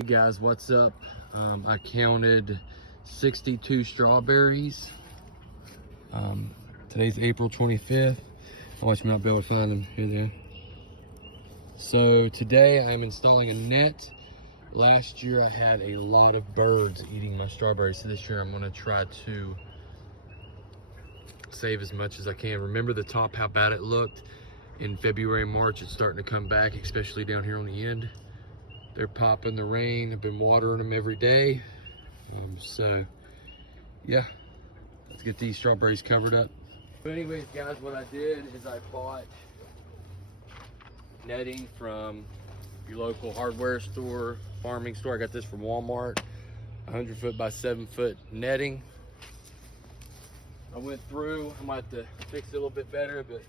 Hey guys, what's up? I counted 62 strawberries. Today's April 25th. I watch me not be able to find them. Here they are. So today I'm installing a net. Last year I had a lot of birds eating my strawberries. So this year I'm going to try to save as much as I can. Remember the top, how bad it looked? In February, March, it's starting to come back, especially down here on the end. They're popping the rain. I've been watering them every day. So yeah, let's get these strawberries covered up. But anyways, guys, what I did is I bought netting from your local hardware store, farming store. I got this from Walmart, 100 foot by 7 foot netting. I went through, I might have to fix it a little bit better, but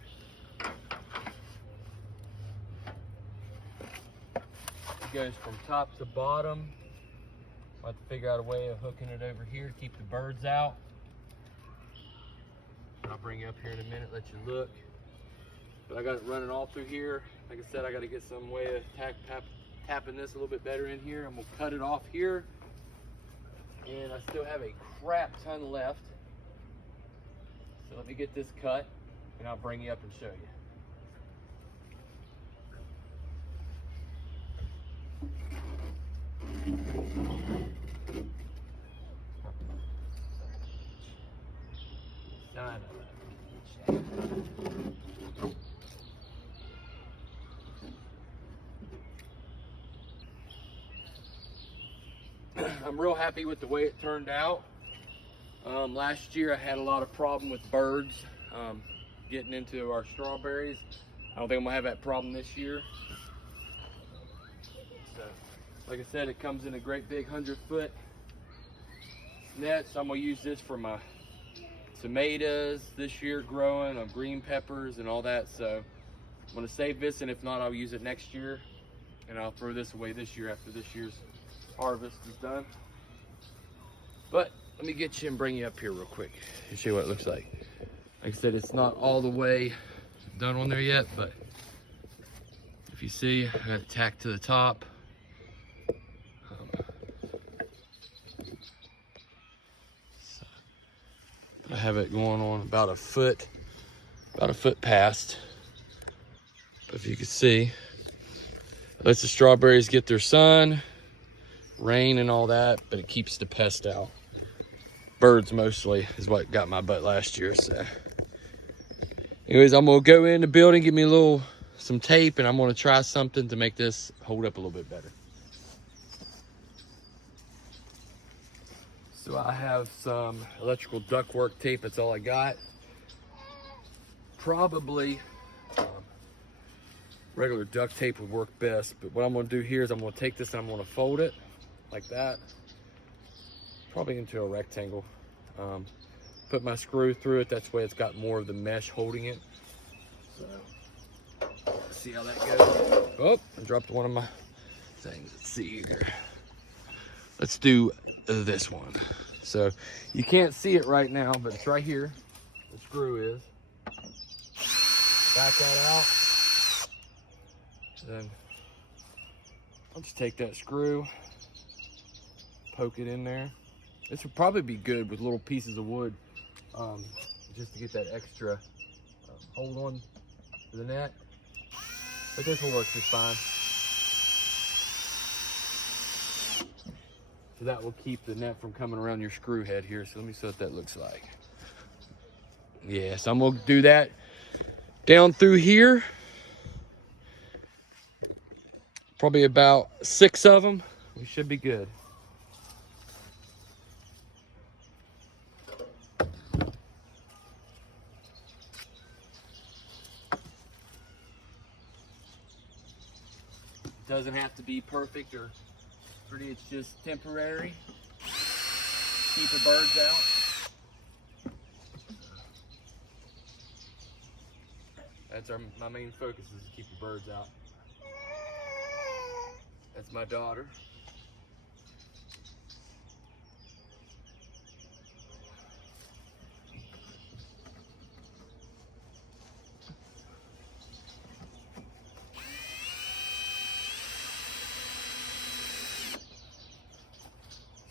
it goes from top to bottom. I have to figure out a way of hooking it over here to keep the birds out. I'll bring you up here in a minute, let you look. But I got it running all through here. Like I said, I got to get some way of tapping this a little bit better in here. I'm gonna cut it off here. And I still have a crap ton left. So let me get this cut and I'll bring you up and show you. I'm real happy with the way it turned out. Last year I had a lot of problem with birds getting into our strawberries. I don't think I'm gonna have that problem this year. So, like I said, it comes in a great big 100 foot net, so I'm gonna use this for my tomatoes this year growing, green peppers and all that. So I'm gonna save this, and if not, I'll use it next year, and I'll throw this away this year after this year's harvest is done. But let me get you and bring you up here real quick and show you what it looks like. Like I said, it's not all the way done on there yet, but if you see, I got it tacked to the top. So I have it going on about a foot past. But if you can see, it lets the strawberries get their sun, rain and all that, but it keeps the pest out. Birds mostly is what got my butt last year. So anyways, I'm gonna go in the building, get me some tape, and I'm gonna try something to make this hold up a little bit better. So I have some electrical ductwork tape. That's all I got. Probably regular duct tape would work best, but what I'm gonna do here is I'm gonna take this and I'm gonna fold it like that, probably into a rectangle. Put my screw through it. That's why it's got more of the mesh holding it. So let's see how that goes. Oh, I dropped one of my things. Let's see here. Let's do this one. So you can't see it right now, but it's right here. The screw is. Back that out. Then I'll just take that screw, poke it in there. This would probably be good with little pieces of wood, just to get that extra hold on to the net. But this will work just fine. So that will keep the net from coming around your screw head here. So let me see what that looks like. Yeah, so I'm gonna do that down through here. Probably about 6 of them. We should be good. Doesn't have to be perfect or pretty, it's just temporary. Keep the birds out. That's my main focus, is to keep the birds out. That's my daughter.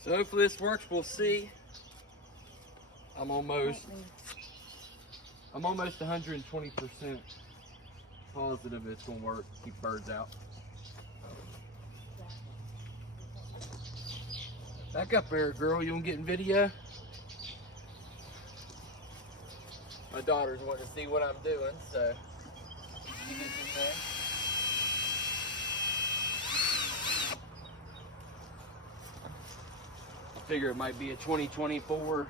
So hopefully this works, we'll see. I'm almost 120% positive it's gonna work, keep birds out. Back up there, girl, you wanna get in video? My daughter's wanting to see what I'm doing, so you get in there. I figure it might be a 2024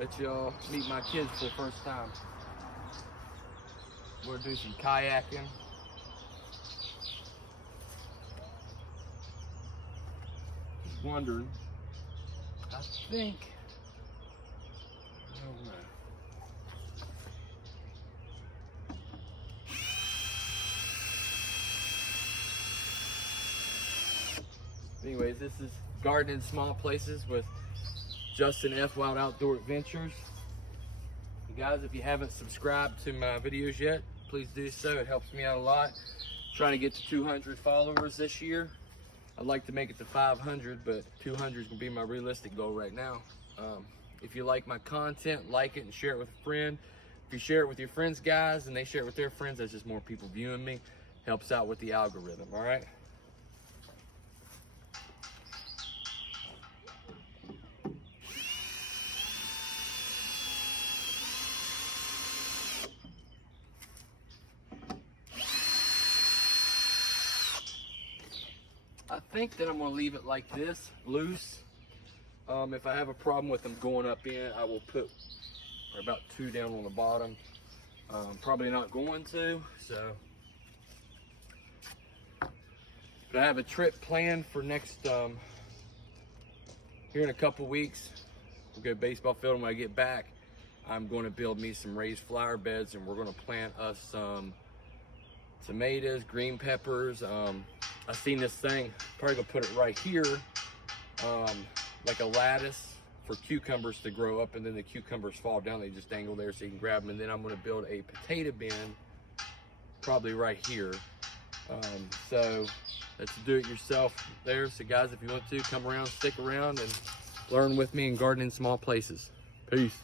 that y'all meet my kids for the first time. We're gonna do some kayaking. Just wondering, I think, I don't know. Anyways, this is Gardening Small Places with Justin F. Wild Outdoor Adventures. You guys, if you haven't subscribed to my videos yet, please do so. It helps me out a lot. Trying to get to 200 followers this year. I'd like to make it to 500, but 200 is gonna be my realistic goal right now. If you like my content, like it and share it with a friend. If you share it with your friends, guys, and they share it with their friends, that's just more people viewing me. Helps out with the algorithm, all right? I think that I'm gonna leave it like this, loose. If I have a problem with them going up in, I will put about 2 down on the bottom. Probably not going to, so. But I have a trip planned for next, here in a couple weeks. We'll go to baseball field when I get back. I'm going to build me some raised flower beds, and we're going to plant us some tomatoes, green peppers. I seen this thing, probably gonna put it right here, like a lattice for cucumbers to grow up, and then the cucumbers fall down, they just dangle there so you can grab them. And then I'm gonna build a potato bin, probably right here. So that's do it yourself there. So guys, if you want to, come around, stick around and learn with me in Gardening Small Places. Peace.